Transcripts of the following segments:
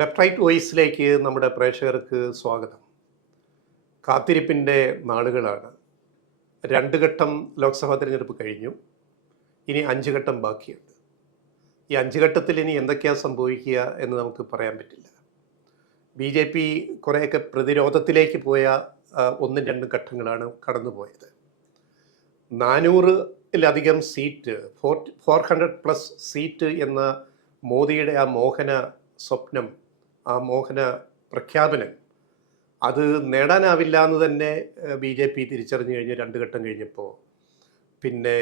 Left right വോയിസിലേക്ക് നമ്മുടെ പ്രേക്ഷകർക്ക് സ്വാഗതം. കാത്തിരിപ്പിൻ്റെ നാളുകളാണ്. 2 ഘട്ടം ലോക്സഭാ തിരഞ്ഞെടുപ്പ് കഴിഞ്ഞു. ഇനി 5 ഘട്ടം ബാക്കിയുണ്ട്. ഈ 5 ഘട്ടത്തിൽ ഇനി എന്തൊക്കെയാണ് സംഭവിക്കുക എന്ന് നമുക്ക് പറയാൻ പറ്റില്ല. BJP കുറേയൊക്കെ പ്രതിരോധത്തിലേക്ക് പോയ 1-2 ഘട്ടങ്ങളാണ് കടന്നുപോയത്. 400-ലധികം സീറ്റ്, 400+ സീറ്റ് എന്ന മോദിയുടെ ആ മോഹന സ്വപ്നം, ആ മോഹന പ്രഖ്യാപനം, അത് നേടാനാവില്ല എന്ന് തന്നെ BJP തിരിച്ചറിഞ്ഞു കഴിഞ്ഞ് 2 ഘട്ടം കഴിഞ്ഞപ്പോൾ പിന്നെ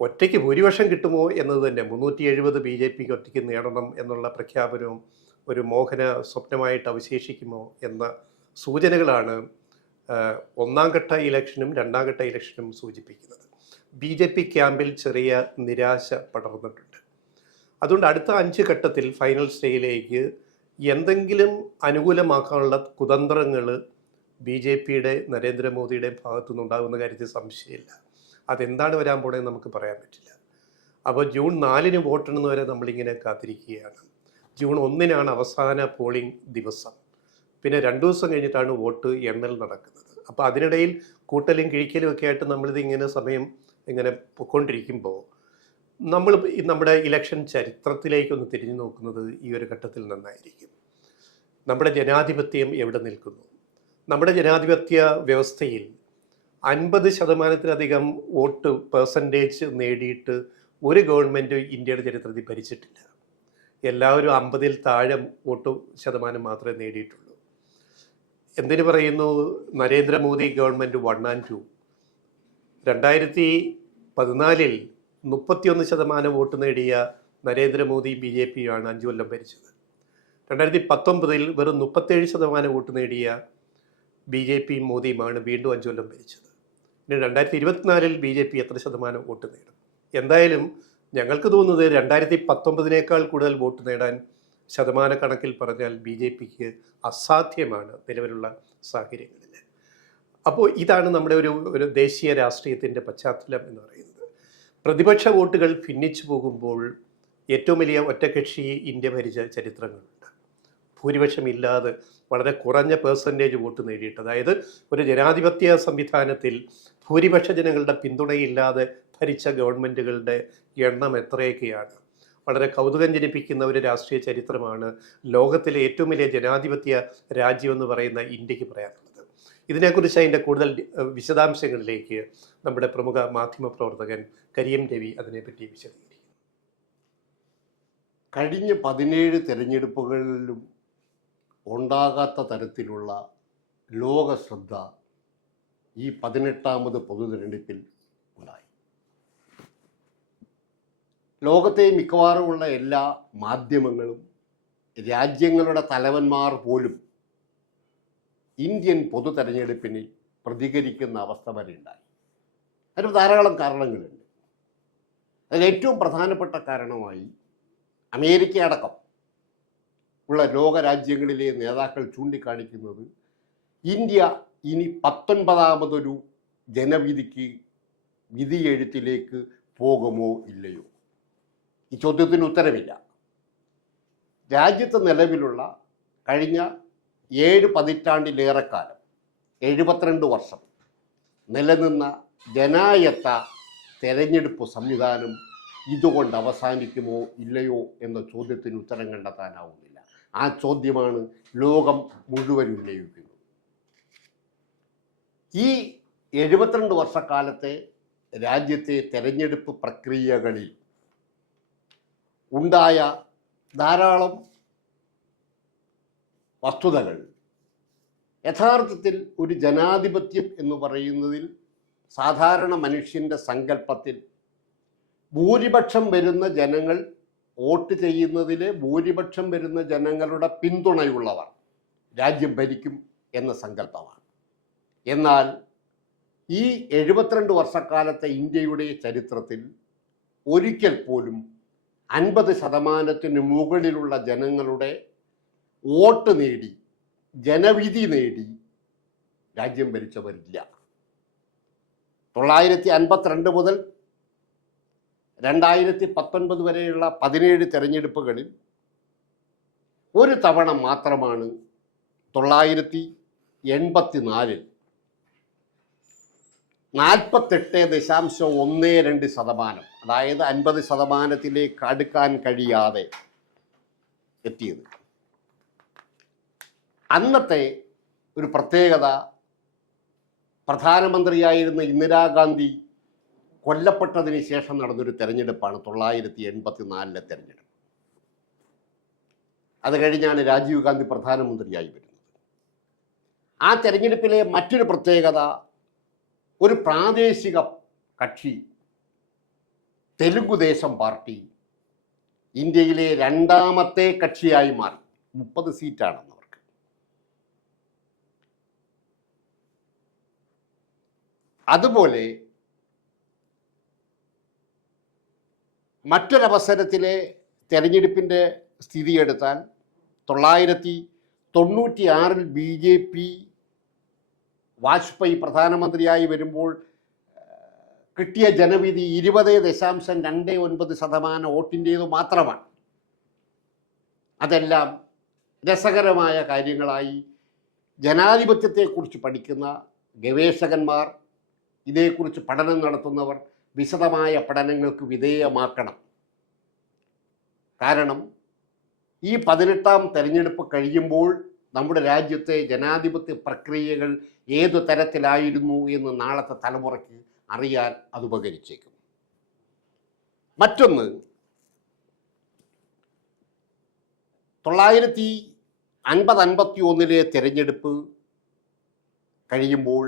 ഒറ്റയ്ക്ക് ഭൂരിപക്ഷം കിട്ടുമോ എന്നത് തന്നെ 370 BJPക്ക് ഒറ്റയ്ക്ക് നേടണം എന്നുള്ള പ്രഖ്യാപനവും ഒരു മോഹന സ്വപ്നമായിട്ട് അവശേഷിക്കുമോ എന്ന സൂചനകളാണ് 1ാം ഘട്ട ഇലക്ഷനും 2ാം ഘട്ട ഇലക്ഷനും സൂചിപ്പിക്കുന്നത്. BJP ക്യാമ്പിൽ ചെറിയ നിരാശ പടർന്നിട്ടുണ്ട്. അതുകൊണ്ട് അടുത്ത 5 ഘട്ടത്തിൽ ഫൈനൽ സ്റ്റേജിലേക്ക് എന്തെങ്കിലും അനുകൂലമാക്കാനുള്ള കുതന്ത്രങ്ങൾ BJPയുടെ നരേന്ദ്രമോദിയുടെ ഭാഗത്തുനിന്നുണ്ടാകുന്ന കാര്യത്തിൽ സംശയമില്ല. അതെന്താണ് വരാൻ പോണതെന്ന് നമുക്ക് പറയാൻ പറ്റില്ല. അപ്പോൾ ജൂൺ 4-ന് വോട്ടെണ്ണുന്ന വരെ നമ്മളിങ്ങനെ കാത്തിരിക്കുകയാണ്. ജൂൺ 1-നാണ് അവസാന പോളിംഗ് ദിവസം. പിന്നെ 2 ദിവസം കഴിഞ്ഞിട്ടാണ് വോട്ട് എണ്ണൽ നടക്കുന്നത്. അപ്പോൾ അതിനിടയിൽ കൂട്ടലും കിഴിക്കലും ഒക്കെ ആയിട്ട് നമ്മളിത് ഇങ്ങനെ സമയം ഇങ്ങനെ പൊയ്ക്കൊണ്ടിരിക്കുമ്പോൾ നമ്മൾ നമ്മുടെ ഇലക്ഷൻ ചരിത്രത്തിലേക്കൊന്ന് തിരിഞ്ഞു നോക്കുന്നത് ഈ ഒരു ഘട്ടത്തിൽ നിന്നായിരിക്കും. നമ്മുടെ ജനാധിപത്യം എവിടെ നിൽക്കുന്നു? നമ്മുടെ ജനാധിപത്യ വ്യവസ്ഥയിൽ 50%-ലധികം വോട്ട് പെർസെൻറ്റേജ് നേടിയിട്ട് ഒരു ഗവൺമെൻറ് ഇന്ത്യയുടെ ചരിത്രത്തിൽ ഭരിച്ചിട്ടില്ല. എല്ലാവരും 50-ൽ താഴെ വോട്ട് ശതമാനം മാത്രമേ നേടിയിട്ടുള്ളൂ. എന്തിനു പറയുന്നു നരേന്ദ്രമോദി ഗവൺമെൻറ് 1 and 2? 2014-ൽ 31% വോട്ട് നേടിയ നരേന്ദ്രമോദി BJPയാണ് 5 കൊല്ലം ഭരിച്ചത്. 2019-ൽ വെറും 37% വോട്ട് നേടിയ BJP മോദിയുമാണ് വീണ്ടും 5 കൊല്ലം ഭരിച്ചത്. ഇനി 2024-ൽ BJP എത്ര ശതമാനം വോട്ട് നേടും? എന്തായാലും ഞങ്ങൾക്ക് തോന്നുന്നത് 2019-നേക്കാൾ കൂടുതൽ വോട്ട് നേടാൻ ശതമാനക്കണക്കിൽ പറഞ്ഞാൽ BJPക്ക് അസാധ്യമാണ് നിലവിലുള്ള സാഹചര്യങ്ങളിൽ. അപ്പോൾ ഇതാണ് നമ്മുടെ ഒരു ദേശീയ രാഷ്ട്രീയത്തിൻ്റെ പശ്ചാത്തലം എന്ന് പറയുന്നത്. പ്രതിപക്ഷ വോട്ടുകൾ ഭിന്നിച്ചു പോകുമ്പോൾ ഏറ്റവും വലിയ ഒറ്റകക്ഷി ഇന്ത്യ ഭരിച്ച ചരിത്രങ്ങളുണ്ട്. ഭൂരിപക്ഷമില്ലാതെ വളരെ കുറഞ്ഞ പെർസെൻറ്റേജ് വോട്ട് നേടിയിട്ട്, അതായത് ഒരു ജനാധിപത്യ സംവിധാനത്തിൽ ഭൂരിപക്ഷ ജനങ്ങളുടെ പിന്തുണയില്ലാതെ ഭരിച്ച ഗവൺമെൻറ്റുകളുടെ എണ്ണം എത്രയൊക്കെയാണ്. വളരെ കൗതുകം ജനിപ്പിക്കുന്ന ഒരു രാഷ്ട്രീയ ചരിത്രമാണ് ലോകത്തിലെ ഏറ്റവും വലിയ ജനാധിപത്യ രാജ്യമെന്ന് പറയുന്ന ഇന്ത്യക്ക് പറയാനുള്ളത്. ഇതിനെക്കുറിച്ച് അതിൻ്റെ കൂടുതൽ വിശദാംശങ്ങളിലേക്ക് നമ്മുടെ പ്രമുഖ മാധ്യമ പ്രവർത്തകൻ കരിയം രവി അതിനെപ്പറ്റി വിശദീകരിക്കും. കഴിഞ്ഞ 17 തെരഞ്ഞെടുപ്പുകളിലും ഉണ്ടാകാത്ത തരത്തിലുള്ള ലോക ശ്രദ്ധ ഈ 18ാമത് പൊതു തിരഞ്ഞെടുപ്പിൽ ഉണ്ടായി. ലോകത്തെ മിക്കവാറുമുള്ള എല്ലാ മാധ്യമങ്ങളും രാജ്യങ്ങളുടെ തലവന്മാർ പോലും ഇന്ത്യൻ പൊതു തെരഞ്ഞെടുപ്പിന് പ്രതികരിക്കുന്ന അവസ്ഥ വരെ ഉണ്ടായി. അതിന് ധാരാളം കാരണങ്ങളുണ്ട്. അതിലേറ്റവും പ്രധാനപ്പെട്ട കാരണമായി അമേരിക്ക അടക്കം ഉള്ള ലോകരാജ്യങ്ങളിലെ നേതാക്കൾ ചൂണ്ടിക്കാണിക്കുന്നത് ഇന്ത്യ ഇനി 19ാമതൊരു വിധിയെഴുത്തിലേക്ക് പോകുമോ ഇല്ലയോ. ഈ ചോദ്യത്തിന് ഉത്തരവില്ല. രാജ്യത്ത് നിലവിലുള്ള കഴിഞ്ഞ 7 പതിറ്റാണ്ടിലേറെക്കാലം 72 വർഷം നിലനിന്ന ജനായത്ത തെരഞ്ഞെടുപ്പ് സംവിധാനം ഇതുകൊണ്ട് അവസാനിക്കുമോ ഇല്ലയോ എന്ന ചോദ്യത്തിന് ഉത്തരം കണ്ടെത്താനാവുന്നില്ല. ആ ചോദ്യമാണ് ലോകം മുഴുവൻ ഉന്നയിക്കുന്നത്. ഈ 72 വർഷക്കാലത്തെ രാജ്യത്തെ തെരഞ്ഞെടുപ്പ് പ്രക്രിയകളിൽ ഉണ്ടായ ധാരാളം വസ്തുതകൾ യഥാർത്ഥത്തിൽ ഒരു ജനാധിപത്യം എന്ന് പറയുന്നതിൽ സാധാരണ മനുഷ്യൻ്റെ സങ്കല്പത്തിൽ ഭൂരിപക്ഷം വരുന്ന ജനങ്ങൾ വോട്ട് ചെയ്യുന്നതിലെ ഭൂരിപക്ഷം വരുന്ന ജനങ്ങളുടെ പിന്തുണയുള്ളവർ രാജ്യം ഭരിക്കും എന്ന സങ്കല്പമാണ്. എന്നാൽ ഈ 72 വർഷക്കാലത്തെ ഇന്ത്യയുടെ ചരിത്രത്തിൽ ഒരിക്കൽ പോലും 50% മുകളിലുള്ള ജനങ്ങളുടെ വോട്ട് നേടി ജനവിധി നേടി രാജ്യം ഭരിച്ചവരില്ല. 1952 മുതൽ 2019 വരെയുള്ള 17 തെരഞ്ഞെടുപ്പുകളിൽ ഒരു തവണ മാത്രമാണ് 1984 48.12%, അതായത് 50%-ത്തിലേക്ക് അടുക്കാൻ കഴിയാതെ എത്തിയത്. അന്നത്തെ ഒരു പ്രത്യേകത, പ്രധാനമന്ത്രിയായിരുന്ന ഇന്ദിരാഗാന്ധി കൊല്ലപ്പെട്ടതിന് ശേഷം നടന്നൊരു തെരഞ്ഞെടുപ്പാണ് 1984 തെരഞ്ഞെടുപ്പ്. അത് കഴിഞ്ഞാണ് രാജീവ് ഗാന്ധി പ്രധാനമന്ത്രിയായി വരുന്നത്. ആ തെരഞ്ഞെടുപ്പിലെ മറ്റൊരു പ്രത്യേകത, ഒരു പ്രാദേശിക കക്ഷി തെലുങ്കുദേശം പാർട്ടി ഇന്ത്യയിലെ രണ്ടാമത്തെ കക്ഷിയായി മാറി. 30 സീറ്റാണെന്ന് അവർക്ക്. അതുപോലെ മറ്റൊരവസരത്തിലെ തെരഞ്ഞെടുപ്പിൻ്റെ സ്ഥിതിയെടുത്താൽ 1996 BJP വാജ്പേയി പ്രധാനമന്ത്രിയായി വരുമ്പോൾ കിട്ടിയ ജനവിധി 20.29% വോട്ടിൻ്റേതു മാത്രമാണ്. അതെല്ലാം രസകരമായ കാര്യങ്ങളായി ജനാധിപത്യത്തെക്കുറിച്ച് പഠിക്കുന്ന ഗവേഷകന്മാർ, ഇതേക്കുറിച്ച് പഠനം നടത്തുന്നവർ വിശദമായ പഠനങ്ങൾക്ക് വിധേയമാക്കണം. കാരണം ഈ 18ാം തെരഞ്ഞെടുപ്പ് കഴിയുമ്പോൾ നമ്മുടെ രാജ്യത്തെ ജനാധിപത്യ പ്രക്രിയകൾ ഏതു തരത്തിലായിരുന്നു എന്ന് നാളത്തെ തലമുറയ്ക്ക് അറിയാൻ അത് ഉപകരിച്ചേക്കും. മറ്റൊന്ന്, 1950-51 തെരഞ്ഞെടുപ്പ് കഴിയുമ്പോൾ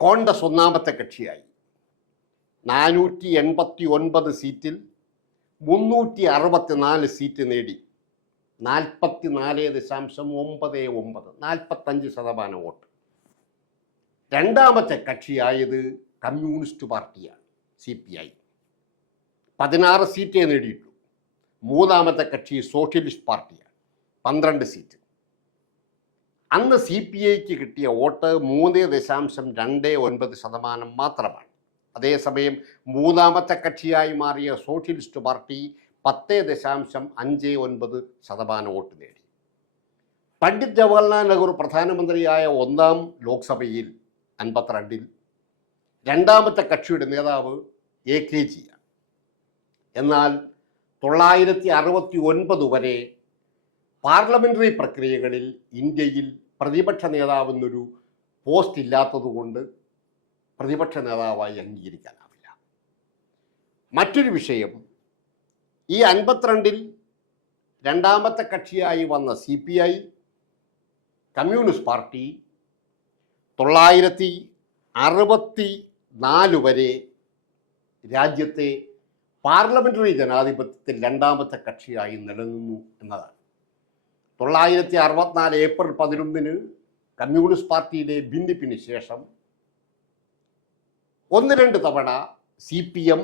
കോൺഗ്രസ് ഒന്നാമത്തെ കക്ഷിയായി. 489 സീറ്റിൽ 364 സീറ്റ് നേടി. 44.99, 45% വോട്ട്. രണ്ടാമത്തെ കക്ഷിയായത് കമ്മ്യൂണിസ്റ്റ് പാർട്ടിയാണ്, CPI. 16 സീറ്റേ നേടിയിട്ടു. മൂന്നാമത്തെ കക്ഷി സോഷ്യലിസ്റ്റ് പാർട്ടിയാണ്, 12 സീറ്റ്. അന്ന് CPIക്ക് കിട്ടിയ വോട്ട് 3.29% മാത്രമാണ്. അതേസമയം മൂന്നാമത്തെ കക്ഷിയായി മാറിയ സോഷ്യലിസ്റ്റ് പാർട്ടി 10.59% വോട്ട് നേടി. പണ്ഡിറ്റ് ജവഹർലാൽ നെഹ്റു പ്രധാനമന്ത്രിയായ 1ാം ലോക്സഭയിൽ 52-ൽ രണ്ടാമത്തെ കക്ഷിയുടെ നേതാവ് AKG ആണ്. എന്നാൽ 969 വരെ പാർലമെൻ്ററി പ്രക്രിയകളിൽ ഇന്ത്യയിൽ പ്രതിപക്ഷ നേതാവെന്നൊരു പോസ്റ്റ് ഇല്ലാത്തതുകൊണ്ട് പ്രതിപക്ഷ നേതാവായി അംഗീകരിക്കാനാവില്ല. മറ്റൊരു വിഷയം, ഈ 52-ൽ രണ്ടാമത്തെ കക്ഷിയായി വന്ന CPI, കമ്മ്യൂണിസ്റ്റ് പാർട്ടി 964 വരെ രാജ്യത്തെ പാർലമെൻ്ററി ജനാധിപത്യത്തിൽ രണ്ടാമത്തെ കക്ഷിയായി നിലനിന്നു എന്നതാണ്. 964 ഏപ്രിൽ 11 കമ്മ്യൂണിസ്റ്റ് പാർട്ടിയിലെ ഭിന്നിപ്പിന് ശേഷം 1-2 തവണ CPM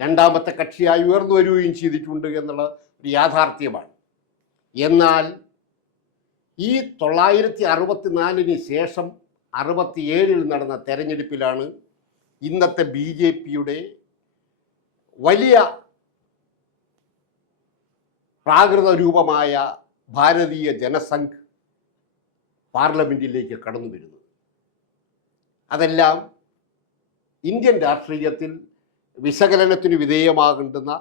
രണ്ടാമത്തെ കക്ഷിയായി ഉയർന്നു വരികയും ചെയ്തിട്ടുണ്ട് എന്നുള്ള ഒരു യാഥാർത്ഥ്യമാണ്. എന്നാൽ ഈ 964 ശേഷം 67-ൽ നടന്ന തെരഞ്ഞെടുപ്പിലാണ് ഇന്നത്തെ BJPയുടെ വലിയ പ്രാകൃത രൂപമായ ഭാരതീയ ജനസംഘ് പാർലമെൻറ്റിലേക്ക് കടന്നു വരുന്നത്. അതെല്ലാം ഇന്ത്യൻ രാഷ്ട്രീയത്തിൽ വിശകലനത്തിന് വിധേയമാകേണ്ടുന്ന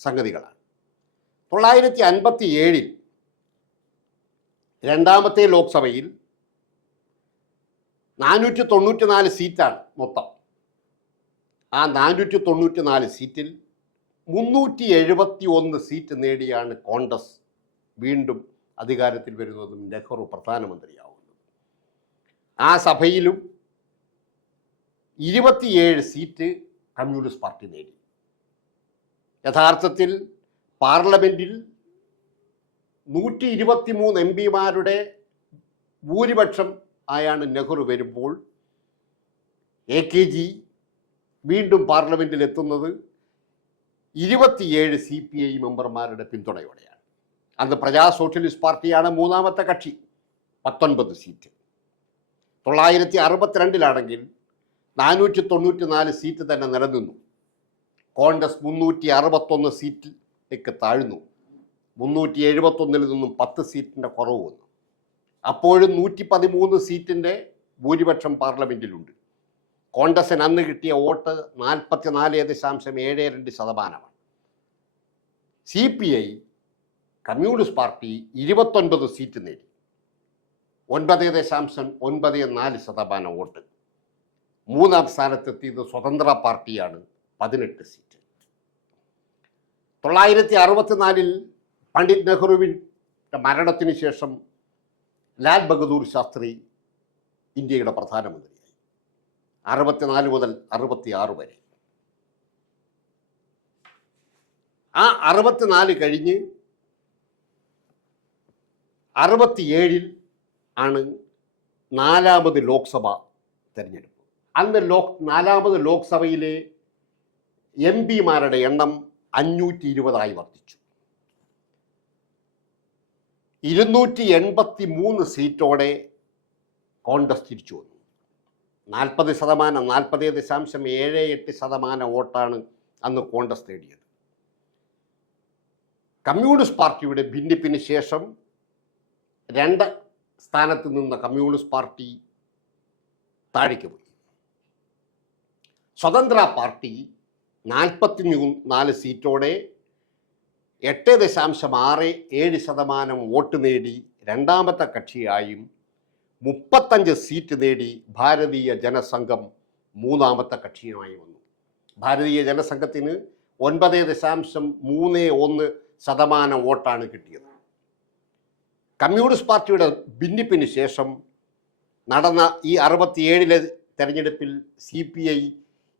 സംഗതികളാണ്. 957-ൽ രണ്ടാമത്തെ ലോക്സഭയിൽ 494 സീറ്റാണ് മൊത്തം. ആ 494 സീറ്റിൽ 371 സീറ്റ് നേടിയാണ് കോൺഗ്രസ് വീണ്ടും അധികാരത്തിൽ വരുന്നതും നെഹ്റു പ്രധാനമന്ത്രിയാവുന്നതും. ആ സഭയിലും 27 സീറ്റ് കമ്മ്യൂണിസ്റ്റ് പാർട്ടി നേടി. യഥാർത്ഥത്തിൽ പാർലമെൻറ്റിൽ 123 MPമാരുടെ ഭൂരിപക്ഷം ആയാണ് നെഹ്റു വരുമ്പോൾ AKG വീണ്ടും പാർലമെൻറ്റിൽ എത്തുന്നത് 27 CPI മെമ്പർമാരുടെ പിന്തുണയോടെയാണ്. അന്ന് പ്രജാ സോഷ്യലിസ്റ്റ് പാർട്ടിയാണ് മൂന്നാമത്തെ കക്ഷി, 19 സീറ്റ്. 962-ലാണെങ്കിൽ 494 സീറ്റ് തന്നെ നിലനിന്നു. കോൺഗ്രസ് 361 സീറ്റിലേക്ക് താഴ്ന്നു. 371 നിന്നും 10 സീറ്റിൻ്റെ കുറവ് വന്നു. അപ്പോഴും 113 സീറ്റിൻ്റെ ഭൂരിപക്ഷം പാർലമെൻറ്റിലുണ്ട്. കോൺഗ്രസിന് അന്ന് കിട്ടിയ vote 44.72%. CPI communist party 29 seat നേടി, 9.94% വോട്ട്. മൂന്നാം സ്ഥാനത്തെത്തിയത് സ്വതന്ത്ര പാർട്ടിയാണ്, 18 സീറ്റ്. 1964 പണ്ഡിറ്റ് നെഹ്റുവിൻ്റെ മരണത്തിന് ശേഷം ലാൽ ബഹദൂർ ശാസ്ത്രി ഇന്ത്യയുടെ പ്രധാനമന്ത്രിയായി. 64 മുതൽ 66 വരെ. ആ 64 കഴിഞ്ഞ് 67 ആണ് 4ാമത് ലോക്സഭ തെരഞ്ഞെടുപ്പ്. അന്ന് നാലാമത് ലോക്സഭയിലെ MP-മാരുടെ എണ്ണം 520 വർദ്ധിച്ചു. 283 സീറ്റോടെ കോൺഗ്രസ് തിരിച്ചു വന്നു. 40%, 40.78% വോട്ടാണ് അന്ന് കോൺഗ്രസ് നേടിയത്. കമ്മ്യൂണിസ്റ്റ് പാർട്ടിയുടെ ഭിന്നിപ്പിന് ശേഷം 2 സ്ഥാനത്ത് നിന്ന കമ്മ്യൂണിസ്റ്റ് പാർട്ടി താഴേക്ക് പോയി. സ്വതന്ത്ര പാർട്ടി 44 സീറ്റോടെ 8.67% വോട്ട് നേടി രണ്ടാമത്തെ കക്ഷിയായും 35 സീറ്റ് നേടി ഭാരതീയ ജനസംഘം മൂന്നാമത്തെ കക്ഷിയുമായി വന്നു. ഭാരതീയ ജനസംഘത്തിന് 9.31% വോട്ടാണ് കിട്ടിയത്. കമ്മ്യൂണിസ്റ്റ് പാർട്ടിയുടെ ഭിന്നിപ്പിന് ശേഷം നടന്ന ഈ 67 തെരഞ്ഞെടുപ്പിൽ CPI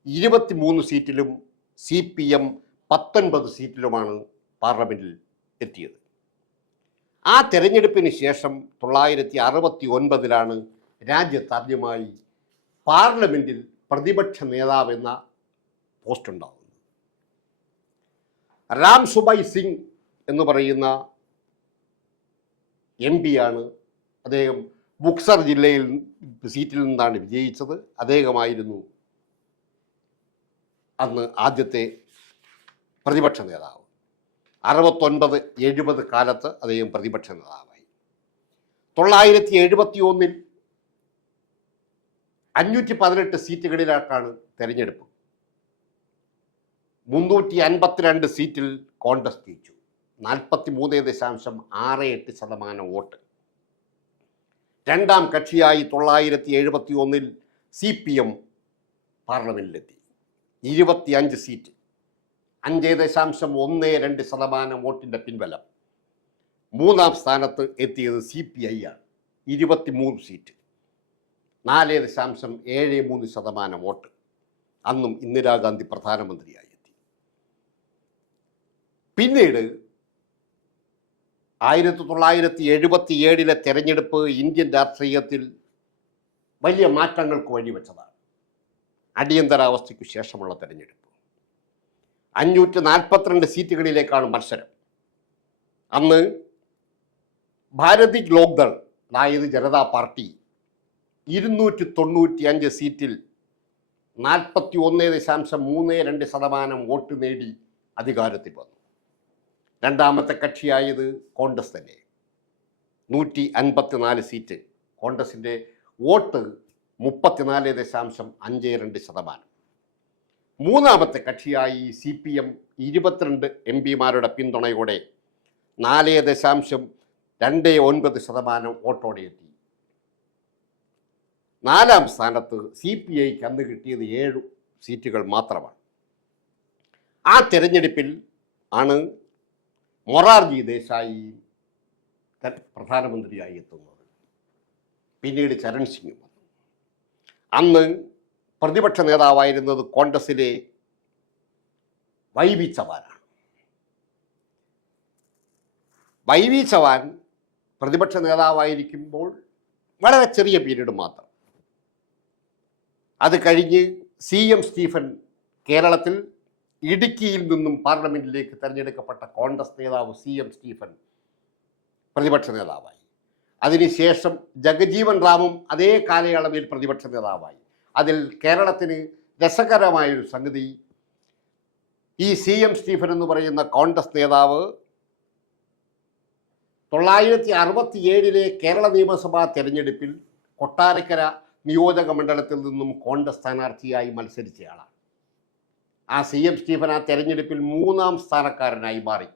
23 സീറ്റിലും CPM 19 സീറ്റിലുമാണ് പാർലമെൻറ്റിൽ എത്തിയത്. ആ തെരഞ്ഞെടുപ്പിന് ശേഷം 1969 രാജ്യത്ത് ആദ്യമായി പാർലമെൻറ്റിൽ പ്രതിപക്ഷ നേതാവെന്ന പോസ്റ്റ് ഉണ്ടാകുന്നത്. രാം സുബൈ സിംഗ് എന്ന് പറയുന്ന MP-യാണ്. അദ്ദേഹം ബുക്സർ ജില്ലയിൽ സീറ്റിൽ നിന്നാണ് വിജയിച്ചത്. അദ്ദേഹമായിരുന്നു അന്ന് ആദ്യത്തെ പ്രതിപക്ഷ നേതാവ്. 69-70 കാലത്ത് അദ്ദേഹം പ്രതിപക്ഷ നേതാവായി. 1971 518 സീറ്റുകളിലേക്കാണ് തെരഞ്ഞെടുപ്പ്. 352 സീറ്റിൽ കോൺഗ്രസ് ജയിച്ചു. 43.68% വോട്ട്. രണ്ടാം കക്ഷിയായി 1971 CPM പാർലമെൻറ്റിലെത്തി. 25 സീറ്റ്, 5.12% വോട്ടിൻ്റെ പിൻബലം. മൂന്നാം സ്ഥാനത്ത് എത്തിയത് CPI ആണ്, 23 സീറ്റ്, 4.73% വോട്ട്. അന്നും ഇന്ദിരാഗാന്ധി പ്രധാനമന്ത്രിയായി എത്തി. പിന്നീട് 1977 തെരഞ്ഞെടുപ്പ് ഇന്ത്യൻ രാഷ്ട്രീയത്തിൽ വലിയ മാറ്റങ്ങൾക്ക് വഴിവെച്ചതാണ്. അടിയന്തരാവസ്ഥയ്ക്ക് ശേഷമുള്ള തെരഞ്ഞെടുപ്പ്. 542 സീറ്റുകളിലേക്കാണ് മത്സരം. അന്ന് ഭാരതീയ ലോക്ദൾ, അതായത് ജനതാ പാർട്ടി, 295 സീറ്റിൽ 41.32% വോട്ട് നേടി അധികാരത്തിൽ വന്നു. രണ്ടാമത്തെ കക്ഷിയായത് കോൺഗ്രസ് തന്നെ. 154 സീറ്റ്. കോൺഗ്രസിൻ്റെ വോട്ട് 34.52%. മൂന്നാമത്തെ കക്ഷിയായി CPM 22 MP-മാരുടെ പിന്തുണയോടെ 4.29% വോട്ടോടെ എത്തി. നാലാം സ്ഥാനത്ത് CPIക്ക് അന്ന് കിട്ടിയത് 7 സീറ്റുകൾ മാത്രമാണ്. ആ തെരഞ്ഞെടുപ്പിൽ ആണ് മൊറാർജി ദേശായി പ്രധാനമന്ത്രിയായി എത്തുന്നത്. പിന്നീട് ചരൺ സിംഗ് വന്നു. അന്ന് പ്രതിപക്ഷ നേതാവായിരുന്നത് കോൺഗ്രസിലെ YV ചവാനാണ്. YV ചവാൻ പ്രതിപക്ഷ നേതാവായിരിക്കുമ്പോൾ വളരെ ചെറിയ പീരീഡ് മാത്രം. അത് കഴിഞ്ഞ് CM സ്റ്റീഫൻ കേരളത്തിൽ ഇടുക്കിയിൽ നിന്നും പാർലമെൻറ്റിലേക്ക് തിരഞ്ഞെടുക്കപ്പെട്ട കോൺഗ്രസ് നേതാവ് CM സ്റ്റീഫൻ പ്രതിപക്ഷ നേതാവായി. അതിനുശേഷം ജഗജീവൻ റാമും അതേ കാലയളവിൽ പ്രതിപക്ഷ നേതാവായി. അതിൽ കേരളത്തിന് രസകരമായൊരു സംഗതി, ഈ CM സ്റ്റീഫൻ എന്ന് പറയുന്ന കോൺഗ്രസ് നേതാവ് 1967 കേരള നിയമസഭാ തെരഞ്ഞെടുപ്പിൽ കൊട്ടാരക്കര നിയോജക മണ്ഡലത്തിൽ നിന്നും കോൺഗ്രസ് സ്ഥാനാർത്ഥിയായി മത്സരിച്ചയാളാണ്. ആ CM സ്റ്റീഫൻ ആ തെരഞ്ഞെടുപ്പിൽ 3-ാം സ്ഥാനക്കാരനായി മാറി.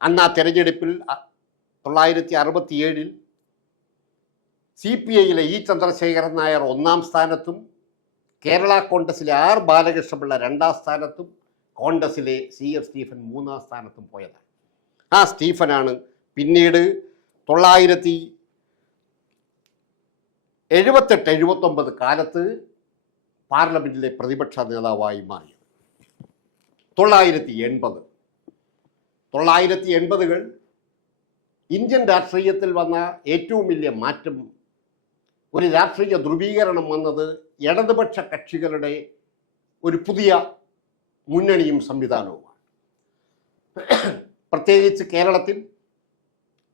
അന്ന് ആ തെരഞ്ഞെടുപ്പിൽ 1967 CPIയിലെ E ചന്ദ്രശേഖരൻ നായർ 1-ാം സ്ഥാനത്തും കേരള കോൺഗ്രസിലെ R ബാലകൃഷ്ണപിള്ള 2-ാം സ്ഥാനത്തും കോൺഗ്രസിലെ CM സ്റ്റീഫൻ 3-ാം സ്ഥാനത്തും പോയതാണ്. ആ സ്റ്റീഫനാണ് പിന്നീട് 1978-79 കാലത്ത് പാർലമെന്റിലെ പ്രതിപക്ഷ നേതാവായി മാറിയത്. 1980-കൾ ഇന്ത്യൻ രാഷ്ട്രീയത്തിൽ വന്ന ഏറ്റവും വലിയ മാറ്റം, ഒരു രാഷ്ട്രീയ ധ്രുവീകരണം വന്നത് ഇടതുപക്ഷ കക്ഷികളുടെ ഒരു പുതിയ മുന്നണിയും സംവിധാനവുമാണ്. പ്രത്യേകിച്ച് കേരളത്തിൽ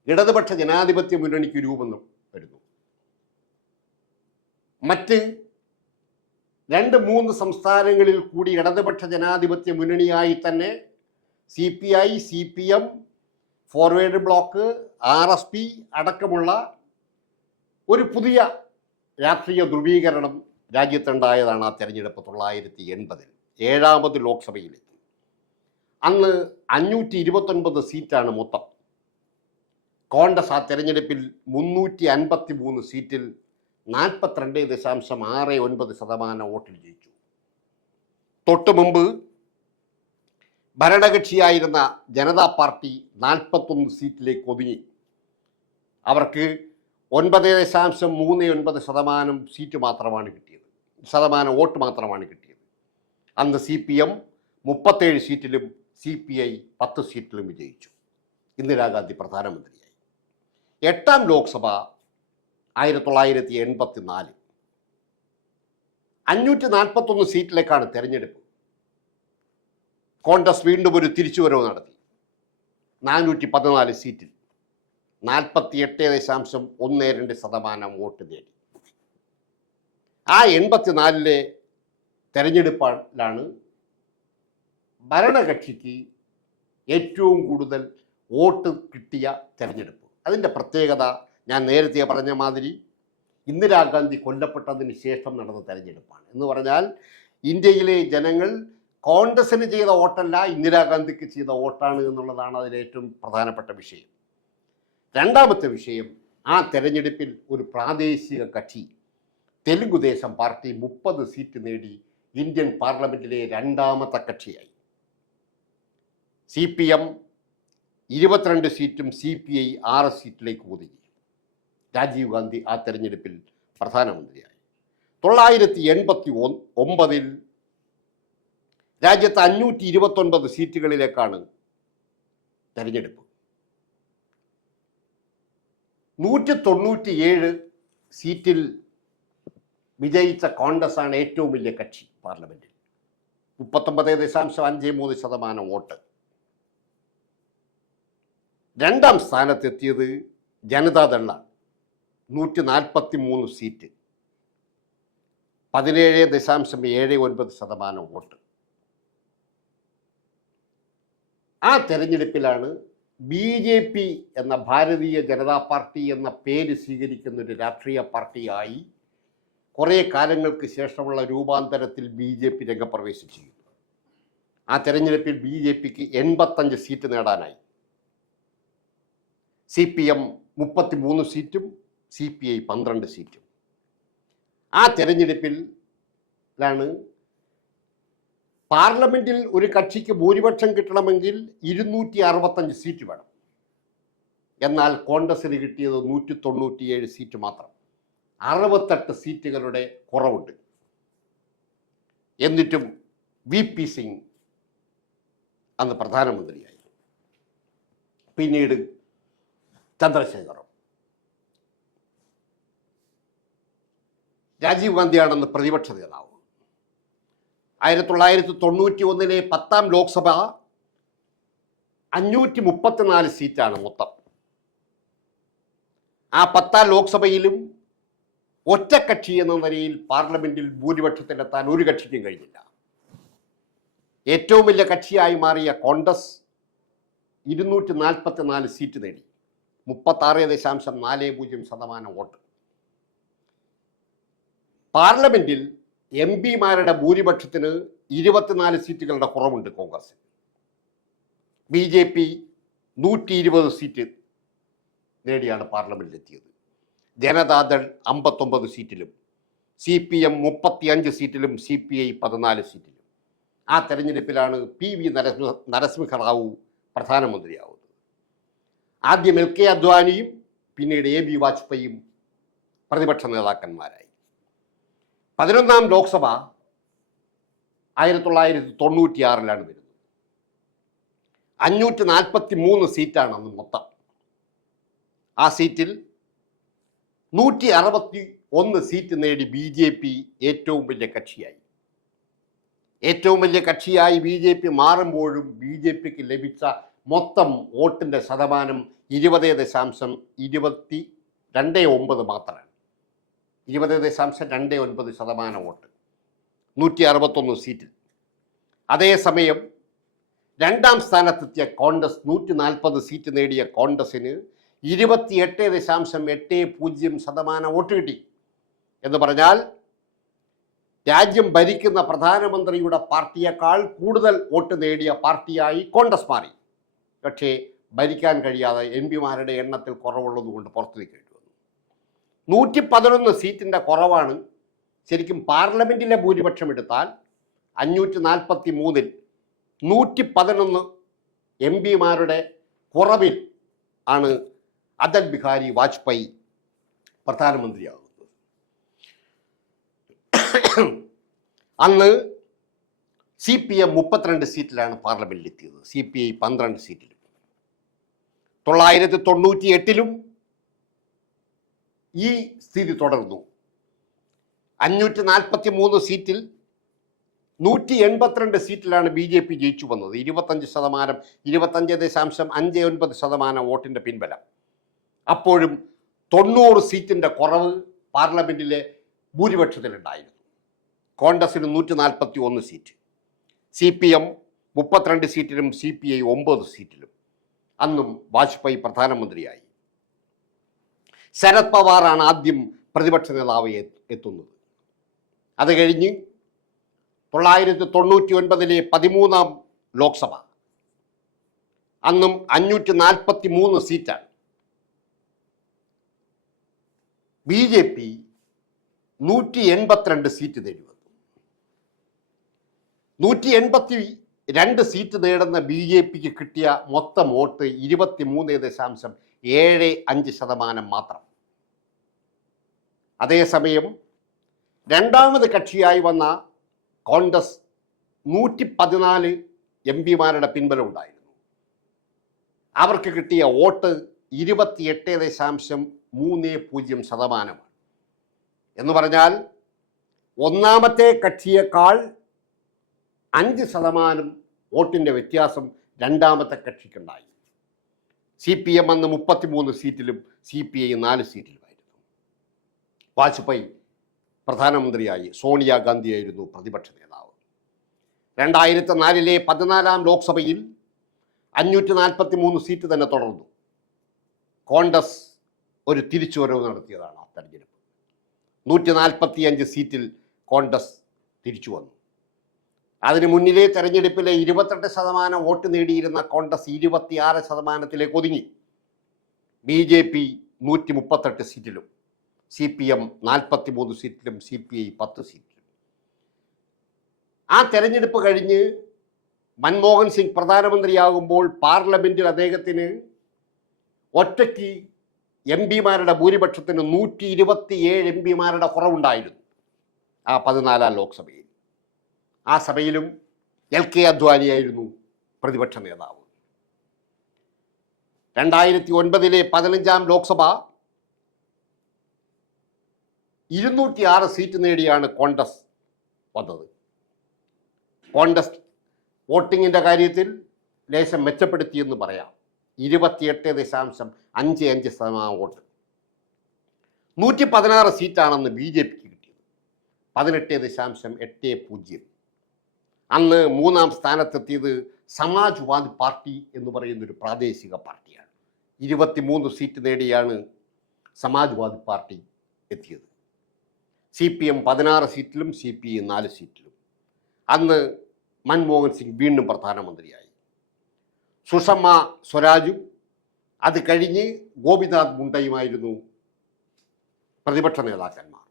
ഇടതുപക്ഷ ജനാധിപത്യ മുന്നണിക്ക് രൂപം വരുന്നു. മറ്റ് 2-3 സംസ്ഥാനങ്ങളിൽ കൂടി ഇടതുപക്ഷ ജനാധിപത്യ മുന്നണിയായി തന്നെ CPI, CPM, forward block, RSP അടക്കമുള്ള ഒരു പുതിയ രാഷ്ട്രീയ ധ്രുവീകരണം രാജ്യത്തുണ്ടായതാണ് ആ തെരഞ്ഞെടുപ്പ്. 1980 7ാമത് ലോക്സഭയിലെത്തി. അന്ന് 529 സീറ്റാണ് മൊത്തം. കോൺഗ്രസ് ആ തെരഞ്ഞെടുപ്പിൽ 353 സീറ്റിൽ 42.69% വോട്ടിൽ ജയിച്ചു. തൊട്ടു മുമ്പ് ഭരണകക്ഷിയായിരുന്ന ജനതാ പാർട്ടി 41 സീറ്റിലേക്ക് ഒതുങ്ങി. അവർക്ക് 9.39% സീറ്റ് മാത്രമാണ് കിട്ടിയത്, വോട്ട് മാത്രമാണ് കിട്ടിയത്. അന്ന് CPM 37 സീറ്റിലും CPI 10 സീറ്റിലും വിജയിച്ചു. ഇന്ദിരാഗാന്ധി പ്രധാനമന്ത്രിയായി. 8ാം ലോക്സഭ 1984 541 സീറ്റിലേക്കാണ് തെരഞ്ഞെടുപ്പ്. കോൺഗ്രസ് വീണ്ടും ഒരു തിരിച്ചുവരവ് നടത്തി. 414 സീറ്റിൽ 48.12% വോട്ട് നേടി. ആ 84-ലെ തെരഞ്ഞെടുപ്പിലാണ് ഭരണകക്ഷിക്ക് ഏറ്റവും കൂടുതൽ വോട്ട് കിട്ടിയ തെരഞ്ഞെടുപ്പ്. അതിൻ്റെ പ്രത്യേകത ഞാൻ നേരത്തെ പറഞ്ഞ മാതിരി ഇന്ദിരാഗാന്ധി കൊല്ലപ്പെട്ടതിന് ശേഷം നടന്ന തെരഞ്ഞെടുപ്പാണ്. എന്ന് പറഞ്ഞാൽ ഇന്ത്യയിലെ ജനങ്ങൾ കോൺഗ്രസിന് ചെയ്ത വോട്ടല്ല, ഇന്ദിരാഗാന്ധിക്ക് ചെയ്ത വോട്ടാണ് എന്നുള്ളതാണ് അതിലെ ഏറ്റവും പ്രധാനപ്പെട്ട വിഷയം. രണ്ടാമത്തെ വിഷയം, ആ തെരഞ്ഞെടുപ്പിൽ ഒരു പ്രാദേശിക കക്ഷി തെലുങ്കുദേശം പാർട്ടി 30 സീറ്റ് നേടി ഇന്ത്യൻ പാർലമെന്റിലെ 2ാമത്തെ കക്ഷിയായി. CPM 22 സീറ്റും CPI 6 സീറ്റിലേക്ക് ഒതുങ്ങി. രാജീവ് ഗാന്ധി ആ തെരഞ്ഞെടുപ്പിൽ പ്രധാനമന്ത്രിയായി. 1989 രാജ്യത്ത് 529 സീറ്റുകളിലേക്കാണ് തെരഞ്ഞെടുപ്പ്. 197 സീറ്റിൽ വിജയിച്ച കോൺഗ്രസ് ആണ് ഏറ്റവും വലിയ കക്ഷി പാർലമെന്റിൽ. 39.53% വോട്ട്. 2ാം സ്ഥാനത്തെത്തിയത് ജനതാദളാണ്. 143 seat, 17.79% vote. ആ തെരഞ്ഞെടുപ്പിലാണ് BJP എന്ന ഭാരതീയ ജനതാ പാർട്ടി എന്ന പേര് സ്വീകരിക്കുന്ന ഒരു രാഷ്ട്രീയ പാർട്ടിയായി കുറേ കാലങ്ങൾക്ക് ശേഷമുള്ള രൂപാന്തരത്തിൽ BJP രംഗപ്രവേശം ചെയ്യുന്നു. ആ തെരഞ്ഞെടുപ്പിൽ BJPക്ക് 85 സീറ്റ് നേടാനായി. CPM 33 സീറ്റും CPI 12 സീറ്റും. ആ തെരഞ്ഞെടുപ്പിലാണ് പാർലമെന്റിൽ ഒരു കക്ഷിക്ക് ഭൂരിപക്ഷം കിട്ടണമെങ്കിൽ 265 സീറ്റ് വേണം. എന്നാൽ കോൺഗ്രസിന് കിട്ടിയത് 197 സീറ്റ് മാത്രം. 68 സീറ്റുകളുടെ കുറവുണ്ട്. എന്നിട്ടും VP സിംഗ് അന്ന് പ്രധാനമന്ത്രിയായി. പിന്നീട് ചന്ദ്രശേഖറും. രാജീവ് ഗാന്ധിയാണെന്ന് പ്രതിപക്ഷ നേതാവ്. 1991 10ാം ലോക്സഭ 534 സീറ്റാണ് മൊത്തം. ആ 10ാം ലോക്സഭയിലും ഒറ്റക്കക്ഷി എന്ന നിലയിൽ പാർലമെന്റിൽ ഭൂരിപക്ഷത്തിലെത്താൻ ഒരു കക്ഷിക്കും കഴിഞ്ഞില്ല. ഏറ്റവും വലിയ കക്ഷിയായി മാറിയ കോൺഗ്രസ് 244 സീറ്റ് നേടി. 36.40% വോട്ട്. പാർലമെന്റിൽ എം പിമാരുടെ ഭൂരിപക്ഷത്തിന് 24 സീറ്റുകളുടെ കുറവുണ്ട് Congress. B J P 120 seat നേടിയാണ് പാർലമെന്റിലെത്തിയത്. ജനതാദൾ 59 സീറ്റിലും CPM 35 സീറ്റിലും CPI 14 സീറ്റിലും. ആ തെരഞ്ഞെടുപ്പിലാണ് PV നരസിംഹറാവു പ്രധാനമന്ത്രിയാവുന്നത്. ആദ്യം LK അദ്വാനിയും പിന്നീട് AB വാജ്പേയിയും പ്രതിപക്ഷ നേതാക്കന്മാരായി. 11ാം ലോക്സഭ 1996 വരുന്നത്. 543 സീറ്റാണ് അന്ന് മൊത്തം. ആ സീറ്റിൽ 161 സീറ്റ് നേടി BJP ഏറ്റവും വലിയ കക്ഷിയായി. ഏറ്റവും വലിയ കക്ഷിയായി BJP മാറുമ്പോഴും BJPക്ക് ലഭിച്ച മൊത്തം വോട്ടിൻ്റെ ശതമാനം 20.29 മാത്രമാണ്. 20.29% വോട്ട് 161 സീറ്റിൽ. അതേസമയം രണ്ടാം സ്ഥാനത്തെത്തിയ കോൺഗ്രസ് 140 സീറ്റ് നേടിയ കോൺഗ്രസിന് 28.80% വോട്ട് കിട്ടി. എന്ന് പറഞ്ഞാൽ രാജ്യം ഭരിക്കുന്ന പ്രധാനമന്ത്രിയുടെ പാർട്ടിയേക്കാൾ കൂടുതൽ വോട്ട് നേടിയ പാർട്ടിയായി കോൺഗ്രസ് മാറി. പക്ഷേ ഭരിക്കാൻ കഴിയാതെ എം പിമാരുടെ എണ്ണത്തിൽ കുറവുള്ളതുകൊണ്ട് പുറത്തു നിൽക്കേണ്ടി വന്നു. 111 സീറ്റിൻ്റെ കുറവാണ്. ശരിക്കും പാർലമെൻറ്റിലെ ഭൂരിപക്ഷം എടുത്താൽ 543-ൽ 111 എം പിമാരുടെ കുറവിൽ ആണ് അടൽ ബിഹാരി വാജ്പേയി പ്രധാനമന്ത്രിയാകുന്നത്. അന്ന് CPM 32 സീറ്റിലാണ് പാർലമെന്റിലെത്തിയത്. CPI 12 സീറ്റിലും. 1998-ലും ഈ സ്ഥിതി തുടർന്നു. 543 സീറ്റിൽ 182 സീറ്റിലാണ് BJP ജയിച്ചു വന്നത്. 25.59% വോട്ടിൻ്റെ പിൻബലം. അപ്പോഴും 90 സീറ്റിൻ്റെ കുറവ് പാർലമെന്റിലെ ഭൂരിപക്ഷത്തിലുണ്ടായിരുന്നു. കോൺഗ്രസിന് 141 സീറ്റ്, CPM 32 സീറ്റിലും CPI 9 സീറ്റിലും. അന്നും വാജ്പേയി പ്രധാനമന്ത്രിയായി. ശരത് പവാറാണ് ആദ്യം പ്രതിപക്ഷ നേതാവ് എത്തുന്നത്. അത് കഴിഞ്ഞ് 1999-ലെ 13ാം ലോക്സഭ, അന്നും 543 സീറ്റാണ്. BJP 182 സീറ്റ് നേടി വന്നു. 182 സീറ്റ് നേടുന്ന BJPക്ക് കിട്ടിയ മൊത്തം വോട്ട് 23.75% മാത്രം. അതേസമയം രണ്ടാമത് കക്ഷിയായി വന്ന കോൺഗ്രസ് 114 എം പിമാരുടെ പിൻബലം ഉണ്ടായിരുന്നു. അവർക്ക് കിട്ടിയ വോട്ട് 28.30% എന്ന് പറഞ്ഞാൽ ഒന്നാമത്തെ കക്ഷിയേക്കാൾ 5% വോട്ടിൻ്റെ വ്യത്യാസം രണ്ടാമത്തെ കക്ഷിക്കുണ്ടായി. CPM അന്ന് 33 സീറ്റിലും CPI 4 സീറ്റിലുമായിരുന്നു. വാജ്പേയി പ്രധാനമന്ത്രിയായി. സോണിയാഗാന്ധിയായിരുന്നു പ്രതിപക്ഷ നേതാവ്. 2004-ലെ 14ാം ലോക്സഭയിൽ 543 സീറ്റ് തന്നെ തുടർന്നു. കോൺഗ്രസ് ഒരു തിരിച്ചുവരവ് നടത്തിയതാണ് ആ തെരഞ്ഞെടുപ്പ്. 145 സീറ്റിൽ കോൺഗ്രസ് തിരിച്ചു വന്നു. അതിന് മുന്നിലെ തെരഞ്ഞെടുപ്പിലെ 28% വോട്ട് നേടിയിരുന്ന കോൺഗ്രസ് 26%-ത്തിലേക്ക് ഒതുങ്ങി. BJP 138 സീറ്റിലും CPM 43 സീറ്റിലും CPI 10 സീറ്റിലും. ആ തെരഞ്ഞെടുപ്പ് കഴിഞ്ഞ് മൻമോഹൻ സിംഗ് പ്രധാനമന്ത്രിയാകുമ്പോൾ പാർലമെന്റിൽ അദ്ദേഹത്തിന് ഒറ്റയ്ക്ക് എം പിമാരുടെ ഭൂരിപക്ഷത്തിന് 127 എം പിമാരുടെ കുറവുണ്ടായിരുന്നു ആ 14ാം ലോക്സഭയിൽ. ആ സഭയിലും LK അദ്വാനിയായിരുന്നു പ്രതിപക്ഷ നേതാവ്. 2009-ലെ 15ാം ലോക്സഭ 206 സീറ്റ് നേടിയാണ് കോൺഗ്രസ് വന്നത്. കോൺഗ്രസ് വോട്ടിങ്ങിൻ്റെ കാര്യത്തിൽ ലേശം മെച്ചപ്പെടുത്തിയെന്ന് പറയാം. 28.55% വോട്ട്. 116 സീറ്റാണെന്ന് BJPക്ക് കിട്ടിയത്. 18.80. അന്ന് മൂന്നാം സ്ഥാനത്തെത്തിയത് സമാജ്വാദി പാർട്ടി എന്ന് പറയുന്നൊരു പ്രാദേശിക പാർട്ടിയാണ്. 23 സീറ്റ് നേടിയാണ് സമാജ്വാദി പാർട്ടി എത്തിയത്. CPM 16 സീറ്റിലും CPI 4 സീറ്റിലും. അന്ന് മൻമോഹൻ സിംഗ് വീണ്ടും പ്രധാനമന്ത്രിയായി. സുഷമ സ്വരാജും അത് കഴിഞ്ഞ് ഗോപിനാഥ് മുണ്ടയുമായിരുന്നു പ്രതിപക്ഷ നേതാക്കന്മാർ.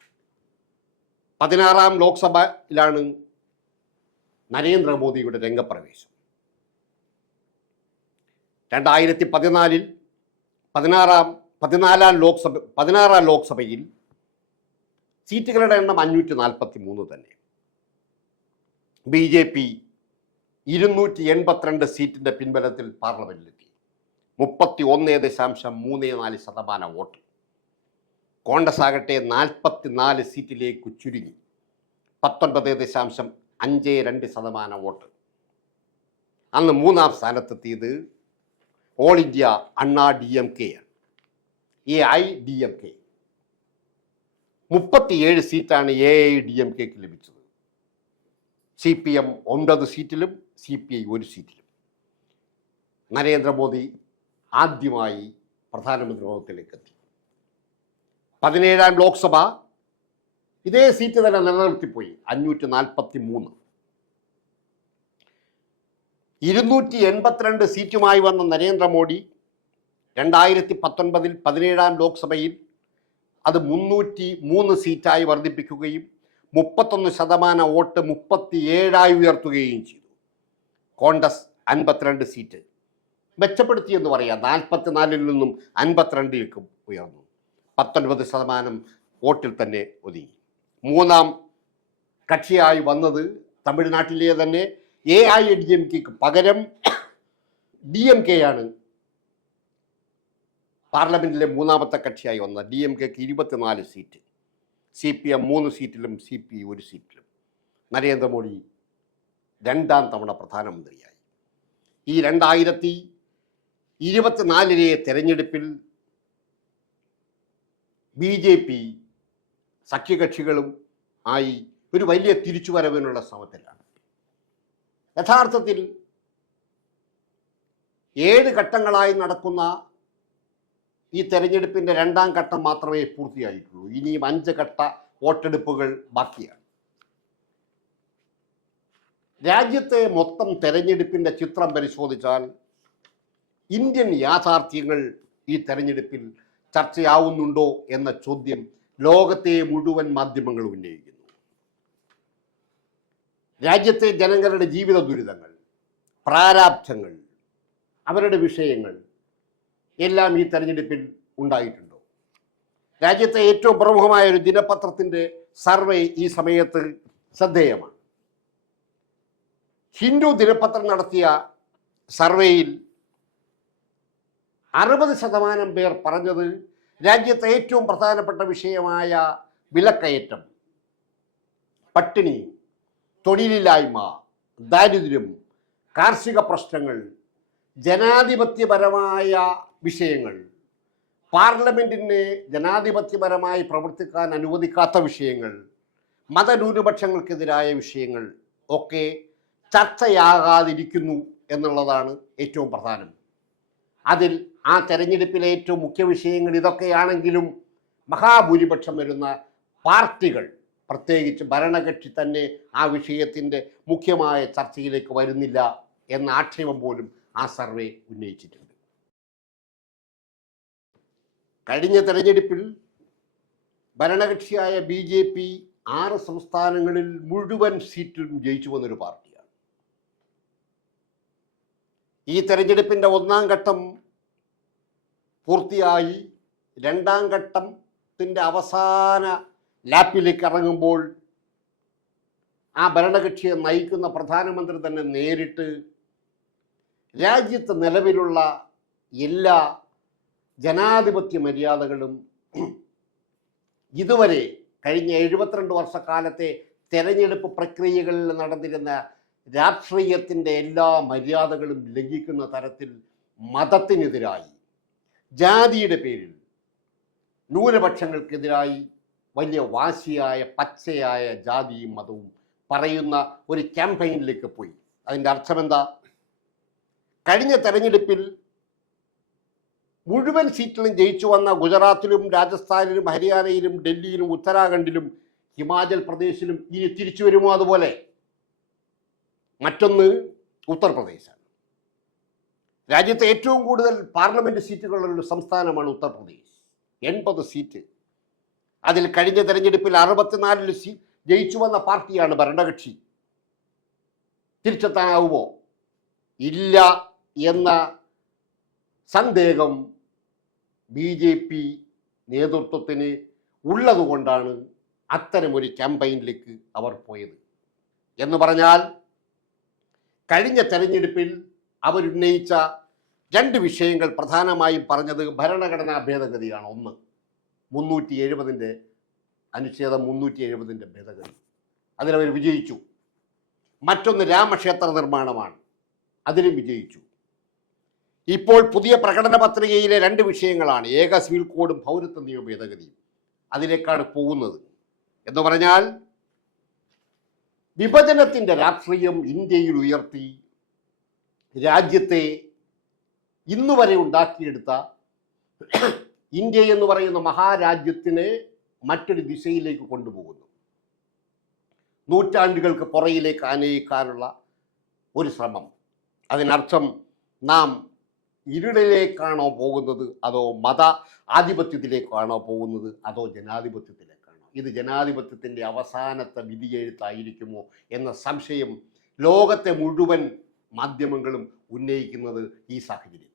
16ാം ലോക്സഭയിലാണ് നരേന്ദ്രമോദിയുടെ രംഗപ്രവേശം. 2014 16ാം ലോക്സഭയിൽ സീറ്റുകളുടെ എണ്ണം 543 തന്നെ. BJP 282 സീറ്റിൻ്റെ പിൻബലത്തിൽ പാർലമെന്റിലെത്തി. 31.34% വോട്ട്. കോൺഗ്രസ് ആകട്ടെ 44 സീറ്റിലേക്ക് ചുരുങ്ങി. 19.52% വോട്ട്. അന്ന് മൂന്നാം സ്ഥാനത്തെത്തിയത് ഓൾ ഇന്ത്യ അണ്ണാ DMK ആണ്. AIDMK 37 സീറ്റാണ് AIDMKക്ക് ലഭിച്ചത്. CPM 9 സീറ്റിലും CPI 1 സീറ്റിലും. നരേന്ദ്രമോദി ആദ്യമായി പ്രധാനമന്ത്രി പദത്തിലേക്ക് എത്തി. 17ാം ലോക്സഭ ഇതേ സീറ്റ് തന്നെ നിലനിർത്തിപ്പോയി. 543. 282 സീറ്റുമായി വന്ന നരേന്ദ്രമോദി 2019 17ാം ലോക്സഭയിൽ അത് 303 സീറ്റായി വർദ്ധിപ്പിക്കുകയും 31% വോട്ട് 37 ഉയർത്തുകയും ചെയ്തു. കോൺഗ്രസ് 52 സീറ്റ് മെച്ചപ്പെടുത്തിയെന്ന് പറയാം. 44 നിന്നും 52 ഉയർന്നു. 19% വോട്ടിൽ തന്നെ ഒതുങ്ങി. മൂന്നാം കക്ഷിയായി വന്നത് തമിഴ്നാട്ടിലെ തന്നെ AIDMKക്ക് പകരം DMK ആണ് പാർലമെന്റിലെ മൂന്നാമത്തെ കക്ഷിയായി വന്ന. DMKക്ക് 24 സീറ്റ്, CPM 3 സീറ്റിലും CPI 1 സീറ്റിലും. നരേന്ദ്രമോദി രണ്ടാം തവണ പ്രധാനമന്ത്രിയായി. ഈ 2024 തെരഞ്ഞെടുപ്പിൽ BJP സഖ്യകക്ഷികളും ആയി ഒരു വലിയ തിരിച്ചുവരവിനുള്ള ശ്രമത്തിലാണ്. യഥാർത്ഥത്തിൽ 7 ഘട്ടങ്ങളായി നടക്കുന്ന ഈ തെരഞ്ഞെടുപ്പിൻ്റെ രണ്ടാം ഘട്ടം മാത്രമേ പൂർത്തിയായിട്ടുള്ളൂ. ഇനിയും 5 ഘട്ട വോട്ടെടുപ്പുകൾ ബാക്കിയാണ്. രാജ്യത്തെ മൊത്തം തെരഞ്ഞെടുപ്പിൻ്റെ ചിത്രം പരിശോധിച്ചാൽ ഇന്ത്യൻ യാഥാർത്ഥ്യങ്ങൾ ഈ തെരഞ്ഞെടുപ്പിൽ ചർച്ചയാവുന്നുണ്ടോ എന്ന ചോദ്യം ലോകത്തെ മുഴുവൻ മാധ്യമങ്ങളും ഉന്നയിക്കുന്നു. രാജ്യത്തെ ജനങ്ങളുടെ ജീവിത ദുരിതങ്ങൾ, പ്രാരാബ്ധങ്ങൾ, അവരുടെ വിഷയങ്ങൾ എല്ലാം ഈ തെരഞ്ഞെടുപ്പിൽ ഉണ്ടായിട്ടുണ്ടോ? രാജ്യത്തെ ഏറ്റവും പ്രമുഖമായ ഒരു ദിനപത്രത്തിൻ്റെ സർവേ ഈ സമയത്ത് ശ്രദ്ധേയമാണ്. ഹിന്ദു ദിനപത്രം നടത്തിയ സർവേയിൽ 60% പേർ പറഞ്ഞത് രാജ്യത്തെ ഏറ്റവും പ്രധാനപ്പെട്ട വിഷയമായ വിലക്കയറ്റം, പട്ടിണി, തൊഴിലില്ലായ്മ, ദാരിദ്ര്യം, കാർഷിക പ്രശ്നങ്ങൾ, ജനാധിപത്യപരമായ വിഷയങ്ങൾ, പാർലമെൻറ്റിനെ ജനാധിപത്യപരമായി പ്രവർത്തിക്കാൻ അനുവദിക്കാത്ത വിഷയങ്ങൾ, മതന്യൂനപക്ഷങ്ങൾക്കെതിരായ വിഷയങ്ങൾ ഒക്കെ ചർച്ചയാകാതിരിക്കുന്നു എന്നുള്ളതാണ് ഏറ്റവും പ്രധാനം. അതിൽ ആ തെരഞ്ഞെടുപ്പിലെ ഏറ്റവും മുഖ്യ വിഷയങ്ങൾ ഇതൊക്കെയാണെങ്കിലും മഹാഭൂരിപക്ഷം വരുന്ന പാർട്ടികൾ, പ്രത്യേകിച്ച് ഭരണകക്ഷി തന്നെ ആ വിഷയത്തിൻ്റെ മുഖ്യമായ ചർച്ചയിലേക്ക് വരുന്നില്ല എന്ന ആക്ഷേപം പോലും ആ സർവേ ഉന്നയിച്ചിട്ടുണ്ട്. കഴിഞ്ഞ തെരഞ്ഞെടുപ്പിൽ ഭരണകക്ഷിയായ BJP 6 സംസ്ഥാനങ്ങളിൽ മുഴുവൻ സീറ്റിലും ജയിച്ചു വന്നൊരു പാർട്ടിയാണ്. ഈ തെരഞ്ഞെടുപ്പിൻ്റെ 1ാം ഘട്ടം പൂർത്തിയായി 2ാം ഘട്ടത്തിൻ്റെ അവസാന ലാപ്പിലേക്ക് ഇറങ്ങുമ്പോൾ ആ ഭരണകക്ഷിയെ നയിക്കുന്ന പ്രധാനമന്ത്രി തന്നെ നേരിട്ട് രാജ്യത്ത് നിലവിലുള്ള എല്ലാ ജനാധിപത്യ മര്യാദകളും ഇതുവരെ കഴിഞ്ഞ 72 വർഷക്കാലത്തെ തെരഞ്ഞെടുപ്പ് പ്രക്രിയകളിൽ നടന്നിരുന്ന രാഷ്ട്രീയത്തിൻ്റെ എല്ലാ മര്യാദകളും ലംഘിക്കുന്ന തരത്തിൽ മതത്തിനെതിരായി, ജാതിയുടെ പേരിൽ ന്യൂനപക്ഷങ്ങൾക്കെതിരായി വലിയ വാശിയായ പച്ചയായ ജാതിയും മതവും പറയുന്ന ഒരു ക്യാമ്പയിനിലേക്ക് പോയി. അതിൻ്റെ അർത്ഥമെന്താ? കഴിഞ്ഞ തെരഞ്ഞെടുപ്പിൽ മുഴുവൻ സീറ്റിലും ജയിച്ചു വന്ന ഗുജറാത്തിലും രാജസ്ഥാനിലും ഹരിയാനയിലും ഡൽഹിയിലും ഉത്തരാഖണ്ഡിലും ഹിമാചൽ പ്രദേശിലും ഇനി തിരിച്ചു വരുമോ അതുപോലെ? മറ്റൊന്ന് ഉത്തർപ്രദേശാണ്. രാജ്യത്തെ ഏറ്റവും കൂടുതൽ പാർലമെന്റ് സീറ്റുകളുള്ള ഒരു സംസ്ഥാനമാണ് ഉത്തർപ്രദേശ്. 80 സീറ്റ്. അതിൽ കഴിഞ്ഞ തെരഞ്ഞെടുപ്പിൽ 64 സീറ്റ് ജയിച്ചു വന്ന പാർട്ടിയാണ് ഭരണകക്ഷി. തിരിച്ചെത്താനാവുമോ? ഇല്ല എന്ന സന്ദേഹം BJP നേതൃത്വത്തിന് ഉള്ളതുകൊണ്ടാണ് അത്തരമൊരു ക്യാമ്പയിനിലേക്ക് അവർ പോയത്. എന്ന് പറഞ്ഞാൽ കഴിഞ്ഞ തെരഞ്ഞെടുപ്പിൽ അവരുന്നയിച്ച 2 വിഷയങ്ങൾ പ്രധാനമായും പറഞ്ഞത് ഭരണഘടനാ ഭേദഗതിയാണ്. ഒന്ന് 370 അനുച്ഛേദം 370 ഭേദഗതി, അതിലവർ വിജയിച്ചു. മറ്റൊന്ന് രാമക്ഷേത്ര നിർമ്മാണമാണ്, അതിലും വിജയിച്ചു. ഇപ്പോൾ പുതിയ പ്രകടന പത്രികയിലെ 2 വിഷയങ്ങളാണ് ഏക സിവിൽ കോഡും പൗരത്വ നിയമ ഭേദഗതിയും. അതിലേക്കാണ് പോകുന്നത്. എന്ന് പറഞ്ഞാൽ വിഭജനത്തിൻ്റെ രാഷ്ട്രീയം ഇന്ത്യയിൽ ഉയർത്തി രാജ്യത്തെ ഇന്നുവരെ ഉണ്ടാക്കിയെടുത്ത ഇന്ത്യ എന്ന് പറയുന്ന മഹാരാജ്യത്തിനെ മറ്റൊരു ദിശയിലേക്ക് കൊണ്ടുപോകുന്നു. നൂറ്റാണ്ടുകൾക്ക് പുറയിലേക്ക് ആനയിക്കാനുള്ള ഒരു ശ്രമം. അതിനർത്ഥം നാം ഇരുളിലേക്കാണോ പോകുന്നത്, അതോ മത ആധിപത്യത്തിലേക്കാണോ പോകുന്നത്, അതോ ജനാധിപത്യത്തിലേക്കാണോ? ഇത് ജനാധിപത്യത്തിൻ്റെ അവസാനത്തെ വിധിയെഴുത്തായിരിക്കുമോ എന്ന സംശയം ലോകത്തെ മുഴുവൻ മാധ്യമങ്ങളും ഉന്നയിക്കുന്നത് ഈ സാഹചര്യം.